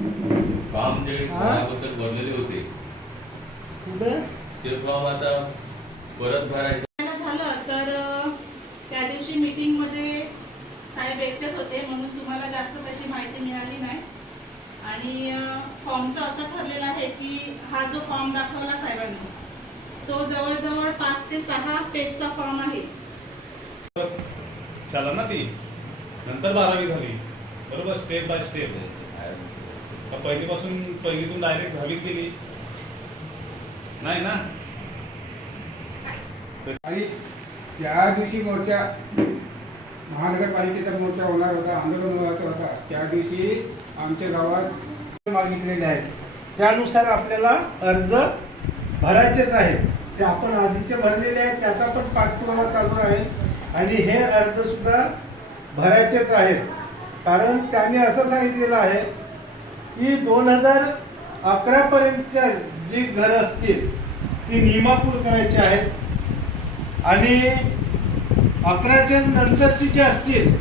Form जे फॉर्माबद्दल भरलेले होते ते फॉर्म आता परत भरायचं झालं तर त्या दिवशी मीटिंग मध्ये साहेब एकटेच होते म्हणून तुम्हाला जास्त त्याची माहिती मिळाली नाही. आणि फॉर्मचं असं ठरलेलं आहे की हा जो फॉर्म दाखवला साहेबांनी तो जवळजवळ 5 ते 6 पेजचा फॉर्म आहे. शाळा ना ती नंतर 12वी झाली बरोबर, स्टेप बाय स्टेप. पहिलीतून डायरेक्ट 10वीत गेली नाही ना. आणि त्या दिवशी मोर्चा महानगरपालिकेचा मोर्चा होणार होता, आंदोलन व्हायचा होता. त्या दिवशी आमच्या गावात मागितलेले आहेत, त्यानुसार आपल्याला अर्ज भरायचेच आहेत. ते आपण आधीचे भरलेले आहेत, त्याचा पण पाठपुरावा चालू आहे आणि हे अर्ज सुद्धा भरायचेच आहेत. कारण त्याने असं सांगितलेलं आहे की 2011 पर्यंतच्या जी घर असतील ती नियमापूर करायची आहेत आणि 11च्या नंतरची जी असतील